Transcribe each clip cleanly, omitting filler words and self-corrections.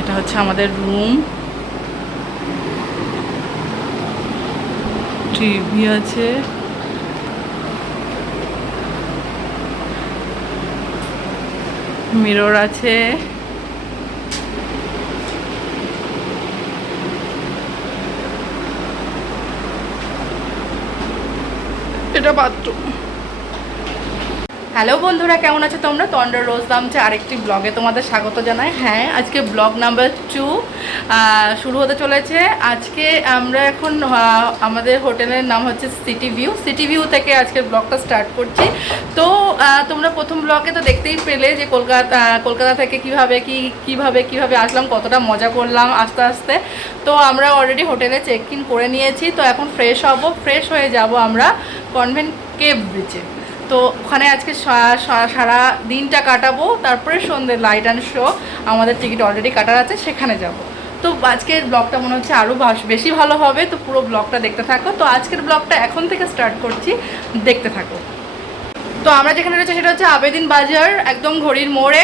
এটা হচ্ছে আমাদের রুম, টিভি আছে, মিরর আছে, এটা বাথরুম। হ্যালো বন্ধুরা, কেমন আছো তোমরা? তন্দ্রা রোজ নামছে আরেকটি ব্লগে তোমাদের স্বাগত জানাই। হ্যাঁ, আজকে ব্লগ নাম্বার 2 শুরু হতে চলেছে। আজকে আমরা এখন আমাদের হোটেলের নাম হচ্ছে সিটি ভিউ থেকে আজকের ব্লগটা স্টার্ট করছি। তো তোমরা প্রথম ব্লগে তো দেখতেই পেলে যে কলকাতা থেকে কিভাবে আসলাম, কতটা মজা করলাম আস্তে আস্তে। তো আমরা অলরেডি হোটেলে চেক ইন করে নিয়েছি। তো এখন ফ্রেশ হয়ে যাব আমরা কনভেন্ট কেভ বিচে। তো ওখানে আজকে সারা দিনটা কাটাবো, তারপরে সন্ধ্যে লাইট অ্যান্ড শো আমাদের টিকিট অলরেডি কাটার আছে, সেখানে যাব। তো আজকের ব্লগটা মনে হচ্ছে আরও বেশি ভালো হবে। তো পুরো ব্লগটা দেখতে থাকো। তো আজকের ব্লগটা এখন থেকে স্টার্ট করছি, দেখতে থাকো। তো আমরা যেখানে রয়েছে সেটা হচ্ছে আবেদিন বাজার, একদম ঘড়ির মোড়ে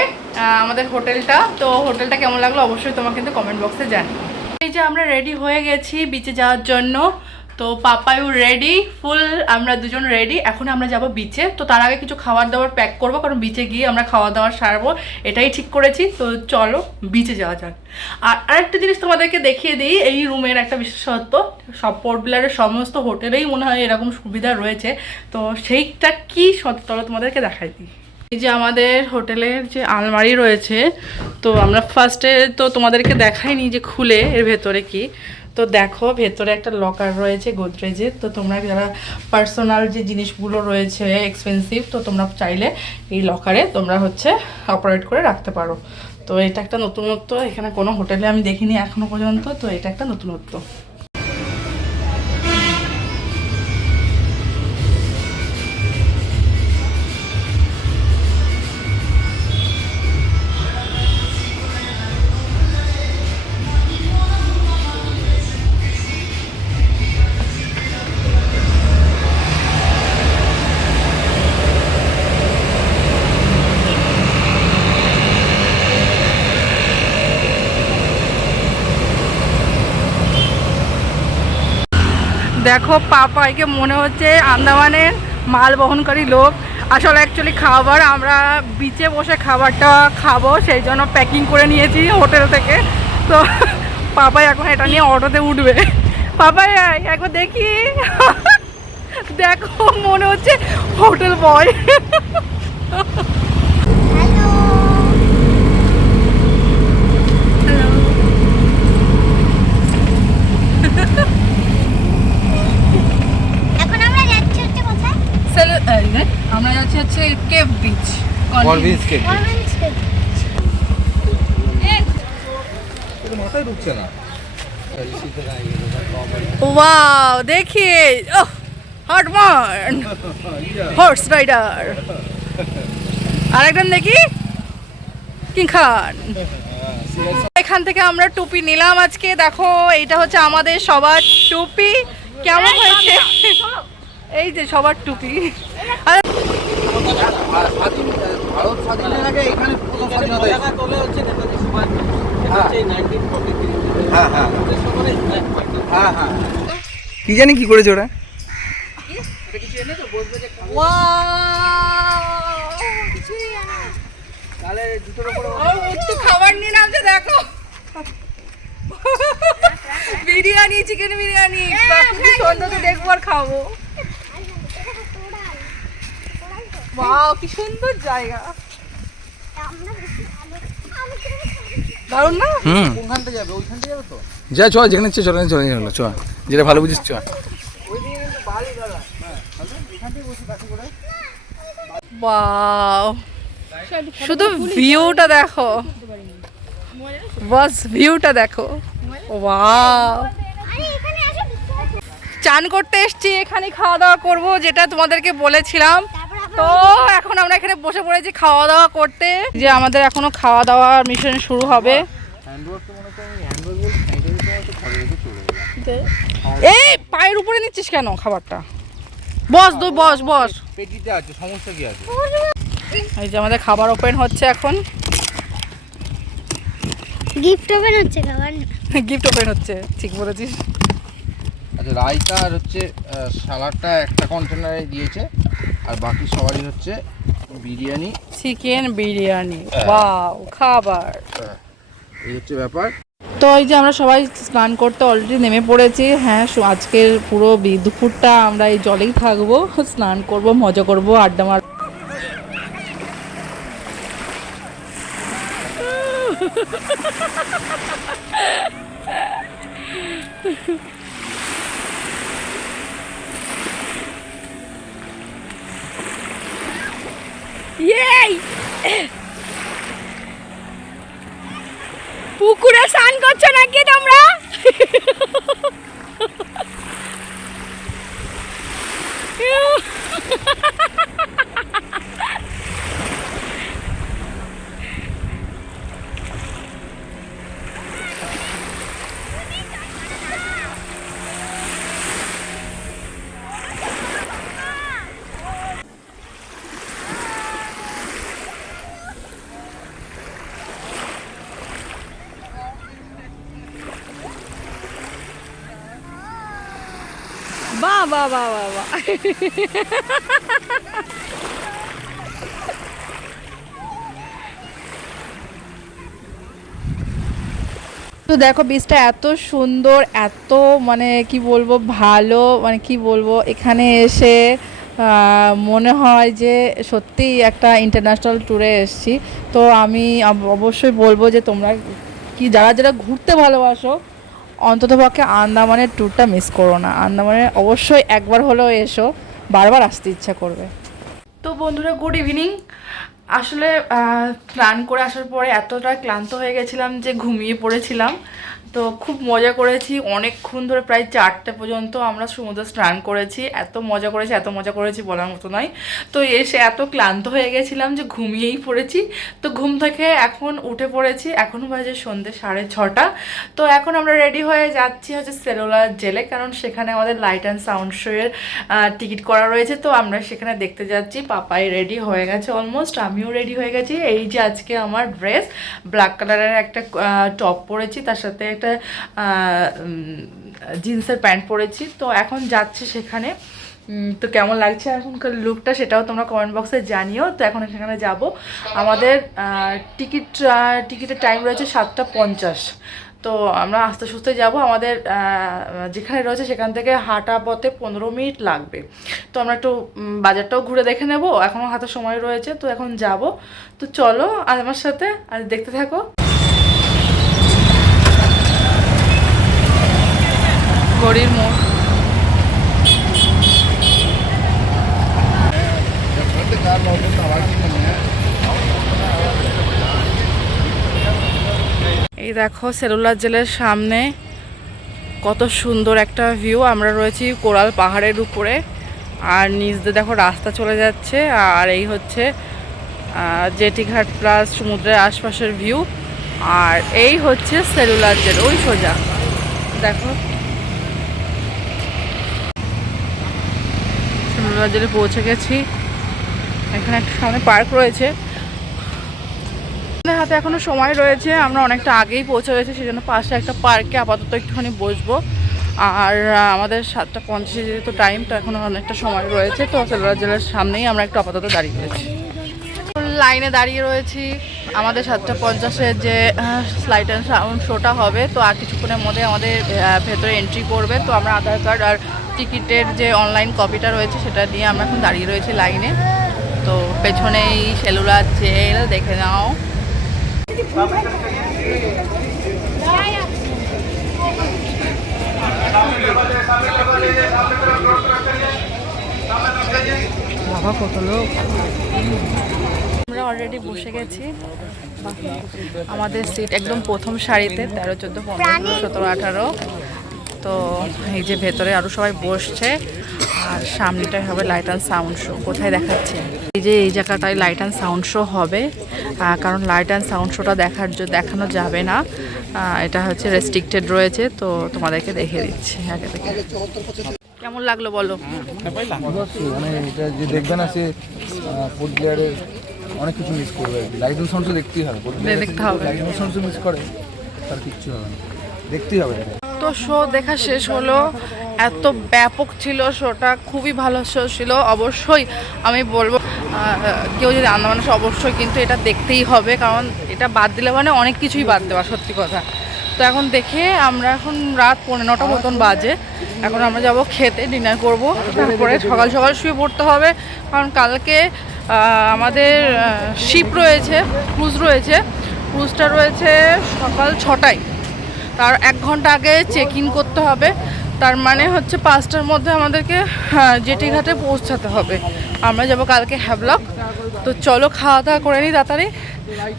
আমাদের হোটেলটা। তো হোটেলটা কেমন লাগলো অবশ্যই তোমার কিন্তু কমেন্ট বক্সে জানিও। এই যে আমরা রেডি হয়ে গেছি বিচে যাওয়ার জন্য। তো পাপায়ু রেডি, ফুল আমরা দুজন রেডি। এখন আমরা যাব বিচে। তো তার আগে কিছু খাবার দাবার প্যাক করব, কারণ বিচে গিয়ে আমরা খাওয়া দাওয়া সারবো, এটাই ঠিক করেছি। তো চলো বিচে যাওয়া যাক। আর আরেকটা জিনিস তোমাদেরকে দেখিয়ে দিই, এই রুমের একটা বিশেষত্ব, সব পোর্ট ব্লেয়ারের সমস্ত হোটেলেই মনে হয় এরকম সুবিধা রয়েছে। তো সেইটা কি চলো তোমাদেরকে দেখাই দিই। এই যে আমাদের হোটেলের যে আলমারি রয়েছে, তো আমরা ফার্স্টে তো তোমাদেরকে দেখাইনি যে খুলে এর ভেতরে কি। তো দেখো, ভেতরে একটা লকার রয়েছে গোদরেজের। তো তোমরা যারা পার্সোনাল যে জিনিসগুলো রয়েছে এক্সপেন্সিভ, তো তোমরা চাইলে এই লকারে তোমরা হচ্ছে অপারেট করে রাখতে পারো। তো এটা একটা নতুনত্ব, এখানে কোনো হোটেলে আমি দেখিনি এখনো পর্যন্ত। তো এটা একটা নতুনত্ব। দেখো, পাপাইকে মনে হচ্ছে আন্দামানের মাল বহনকারী লোক। আসলে অ্যাকচুয়ালি খাবার আমরা বিচে বসে খাবারটা খাবো, সেই জন্য প্যাকিং করে নিয়েছি হোটেল থেকে। তো পাপাই এখন এটা নিয়ে অটোতে উঠবে। পাপাই একবার দেখি, দেখো মনে হচ্ছে হোটেল বয়। আমরা যাচ্ছি হচ্ছে কেভ বিচ। মাথায় ঢুকছে না। ওয়াও, দেখিয়ে হটম্যান হর্স রাইডার। আরেকজন দেখি কিং খান। এখান থেকে আমরা টুপি নিলাম আজকে। দেখো, এইটা হচ্ছে আমাদের সবার টুপি। কেমন হয়েছে? এই যে সবার টুপি। ভারত স্বাধীনের আগে এখানে প্রথম স্বাধীনতা হচ্ছে নেতাজি সুভাষ। কি জানি কি করেছে ওরা। একটু খাবার নিয়ে নামছে, দেখো বিরিয়ানি, চিকেন বিরিয়ানি। সন্ধ্যাতে দেখবো আর খাবো। ওয়াও, কি সুন্দর জায়গা, দারুণ না? কোনখানটা যাবে? ওইখানটা যাবে তো? যা চ, যেখানে ইচ্ছে চলে চলে গেল, চ যেটা ভালো বুঝিস চ। ওয়াও, শুধু ভিউটা দেখো, বাস ভিউটা দেখো। ওয়াও, চান করতে এসছি, এখানে খাওয়া দাওয়া করবো, যেটা তোমাদেরকে বলেছিলাম। তো এখন আমরা এখানে বসে পড়েছি খাওয়া দাওয়া করতে। যে আমাদের এখনো খাওয়া দাওয়ার মিশন শুরু হবে। এই পায়ের উপরে নিচ্ছিস কেন খাবারটা? বস তুই বস বস। পেটিতে আছে, সমস্যা কি আছে? এই যে আমাদের খাবার ওপেন হচ্ছে এখন। গিফট ওপেন হচ্ছে, খাবার গিফট ওপেন হচ্ছে, ঠিক বলেছিস। আচ্ছা, রায়তা আর হচ্ছে সালাডটা একটা কন্টেনারে দিয়েছে, আর বাকি সবারই হচ্ছে বিরিয়ানি, চিকেন বিরিয়ানি। ওয়াও, খাবার। এই হচ্ছে ব্যাপার। তো এই যে আমরা সবাই স্নান করতে অলরেডি নেমে পড়েছি। হ্যাঁ, আজকের পুরো দুপুরটা আমরা এই জলেই থাকবো, স্নান করব, মজা করব, আড্ডা মার। পুকুরে স্নান করছো নাকি তোমরা? বাহ বাহ বাহ বাহ বাহ। তো দেখো বীজটা এত সুন্দর, এত মানে কি বলবো ভালো, মানে কি বলবো, এখানে এসে মনে হয় যে সত্যিই একটা ইন্টারন্যাশনাল ট্যুরে এসেছি। তো আমি অবশ্যই বলবো যে তোমরা কি যারা যারা ঘুরতে ভালোবাসো, অন্ততপক্ষে আন্দামানের ট্যুরটা মিস করো না। আন্দামানে অবশ্যই একবার হলেও এসো, বারবার আসতে ইচ্ছা করবে। তো বন্ধুরা, গুড ইভিনিং। আসলে স্নান করে আসার পরে এতটা ক্লান্ত হয়ে গেছিলাম যে ঘুমিয়ে পড়েছিলাম। তো খুব মজা করেছি অনেকক্ষণ ধরে, প্রায় 4টে পর্যন্ত আমরা সমুদ্রে স্নান করেছি। এত মজা করেছি বলার মতো নয়। তো এসে এত ক্লান্ত হয়ে গেছিলাম যে ঘুমিয়েই পড়েছি। তো ঘুম থেকে এখন উঠে পড়েছি, এখনও বাজে সন্ধ্যে 6:30। তো এখন আমরা রেডি হয়ে যাচ্ছি হচ্ছে সেলুলার জেলে, কারণ সেখানে আমাদের লাইট অ্যান্ড সাউন্ড শো এর টিকিট করা রয়েছে। তো আমরা সেখানে দেখতে যাচ্ছি। পাপাই রেডি হয়ে গেছে অলমোস্ট, আমিও রেডি হয়ে গেছি। এই যে আজকে আমার ড্রেস ব্ল্যাক কালারের একটা টপ পরেছি, তার সাথে একটা জিন্সের প্যান্ট পরেছি। তো এখন যাচ্ছি সেখানে। তো কেমন লাগছে এখনকার লুকটা সেটাও তোমরা কমেন্ট বক্সে জানিও। তো এখন সেখানে যাব। আমাদের টিকিটের টাইম রয়েছে 7:50। তো আমরা আস্তে সুস্তে যাব। আমাদের যেখানে রয়েছে সেখান থেকে হাঁটা পথে 15 মিনিট লাগবে। তো আমরা একটু বাজারটাও ঘুরে দেখে নেব, এখনও হাতে সময় রয়েছে। তো এখন যাব। তো চলো আর আমার সাথে আর দেখতে থাকো। গড়ির মোড়। এই দেখো সেলুলার জেলের সামনে কত সুন্দর একটা ভিউ। আমরা রয়েছি কোরাল পাহাড়ের উপরে, আর নিচ দিয়ে দেখো রাস্তা চলে যাচ্ছে। আর এই হচ্ছে জেটিঘাট প্লাস সমুদ্রের আশপাশের ভিউ। আর এই হচ্ছে সেলুলার জেল, ওই সোজা দেখো সেলুলার জেলে পৌঁছে গেছি। এখানে একটা সামনে পার্ক রয়েছে, হাতে এখনো সময় রয়েছে, আমরা অনেকটা আগেই পৌঁছে গেছি। সেই জন্য পাশে একটা পার্কে আপাতত একটুখানি বসবো। আর আমাদের 7:50 যেহেতু টাইম, তো এখনো অনেকটা সময় রয়েছে। তো সেলুলার জেলার সামনেই আমরা একটু আপাতত দাঁড়িয়ে রয়েছি, লাইনে দাঁড়িয়ে রয়েছি। আমাদের 7:50 যে লাইট অ্যান্ড সাউন্ড শোটা হবে। তো আর কিছুক্ষণের মধ্যে আমাদের ভেতরে এন্ট্রি করবে। তো আমরা আধার কার্ড আর টিকিটের যে অনলাইন কপিটা রয়েছে সেটা নিয়ে আমরা এখন দাঁড়িয়ে রয়েছি লাইনে। তো পেছনেই সেলুলার জেল, দেখে নাও। বাবা কত লোক! আমরা অলরেডি বসে গেছি। আমাদের সিট একদম প্রথম সারিতে, 13, 14, 15, 17, 18। তো এই যে ভেতরে আরও সবাই বসছে। আর সামনেটাই হবে লাইট অ্যান্ড সাউন্ড শো। কোথায় দেখাচ্ছে? এই যে এই জায়গাটায় লাইট অ্যান্ড সাউন্ড শো হবে, কারণ লাইট অ্যান্ড সাউন্ড শোটা দেখানো যাবে না, এটা হচ্ছে রেস্ট্রিক্টেড রয়েছে। তো তোমাদেরকে দেখিয়ে দিচ্ছি আগে থেকে। কেমন লাগলো বলো? মানে এটা যে দেখবে না সে পোর্ট ব্লেয়ারের অনেক কিছু মিস করবে আর কি। লাইট অ্যান্ড সাউন্ডস দেখতেই হবে, দেখতে হবে। লাইট অ্যান্ড সাউন্ডস মিস করে তার কিচ্ছু হবে না, দেখতেই হবে এটা। তো শো দেখা শেষ হলো, এত ব্যাপক ছিল শোটা, খুবই ভালো শো ছিল। অবশ্যই আমি বলবো কেউ যদি আন্দামান আসে অবশ্যই কিন্তু এটা দেখতেই হবে, কারণ এটা বাদ দিলে মানে অনেক কিছুই বাদ দেওয়া, সত্যি কথা। তো এখন দেখে আমরা এখন রাত 9:15 মতন বাজে, এখন আমরা যাব খেতে, ডিনার করব, তারপরে সকাল সকাল শুয়ে পড়তে হবে, কারণ কালকে আমাদের শিপ রয়েছে, ক্রুজ রয়েছে। ক্রুজটা রয়েছে সকাল 6টায়, তার 1 ঘন্টা আগে চেক ইন করতে হবে। তার মানে হচ্ছে 5টার মধ্যে আমাদেরকে জেটি ঘাটে পৌঁছাতে হবে। আমরা যাব কালকে হ্যাভলক। তো চলো খাওয়া দাওয়া করে নিই তাড়াতাড়ি,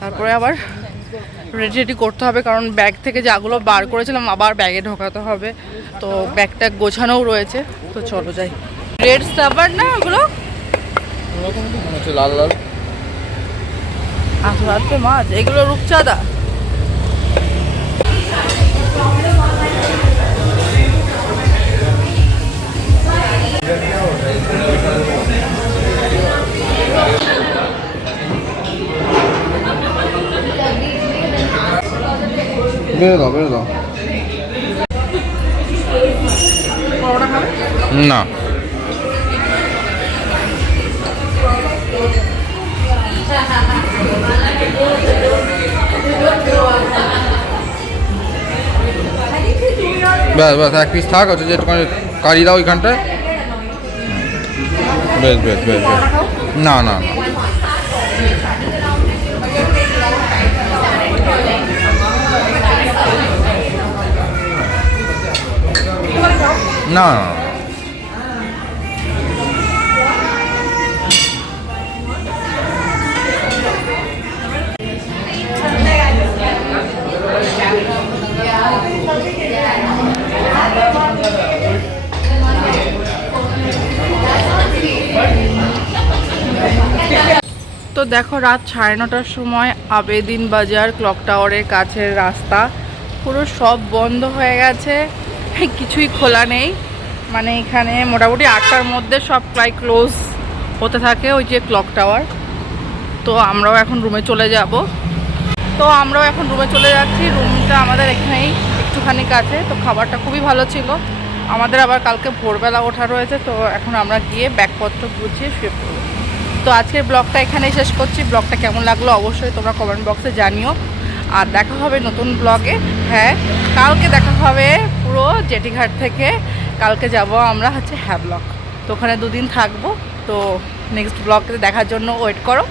তারপরে আবার রেডি করতে হবে, কারণ ব্যাগ থেকে যেগুলো বার করেছিলাম আবার ব্যাগে ঢোকাতে হবে। তো ব্যাগটা গোছানোও রয়েছে, তো চলো যাই। রেড সাবার না ওগুলো, মনে হচ্ছে লাল লাল আসলে মাছ, এগুলো রূপচাঁদা। বেরো দাও, বেরো দাও। পরোটা খাবে? না, ব্যাস ব্যাস 1 পিস থাক, হচ্ছে যে একটুখানি কারি দাও ওইখানটায়। বেশ বেশ বেশ বেশ। না না না, না না। তো দেখো রাত 9:30টার সময় আবেদিন বাজার ক্লক টাওয়ারের কাছের রাস্তা পুরো সব বন্ধ হয়ে গেছে, কিছুই খোলা নেই। মানে এখানে মোটামুটি 8টার মধ্যে সব প্রায় ক্লোজ হতে থাকে ওই যে ক্লক টাওয়ার। তো আমরাও এখন রুমে চলে যাব। যাচ্ছি। রুমটা আমাদের এখানেই একটুখানি কাছে। তো খাবারটা খুবই ভালো ছিল। আমাদের আবার কালকে ভোরবেলা ওঠা রয়েছে, তো এখন আমরা গিয়ে ব্যাগপত্র গুছিয়ে শুয়ে পড়ব। তো আজকের ব্লগটা এখানেই শেষ করছি। ব্লগটা কেমন লাগলো অবশ্যই তোমরা কমেন্ট বক্সে জানিও। আর দেখা হবে নতুন ব্লগে। হ্যাঁ, কালকে দেখা হবে পুরো জেটিঘাট থেকে। কালকে যাব আমরা হচ্ছে হ্যাভলক। তো ওখানে 2 দিন থাকবো। তো নেক্সট ব্লগকে দেখার জন্য ওয়েট করো।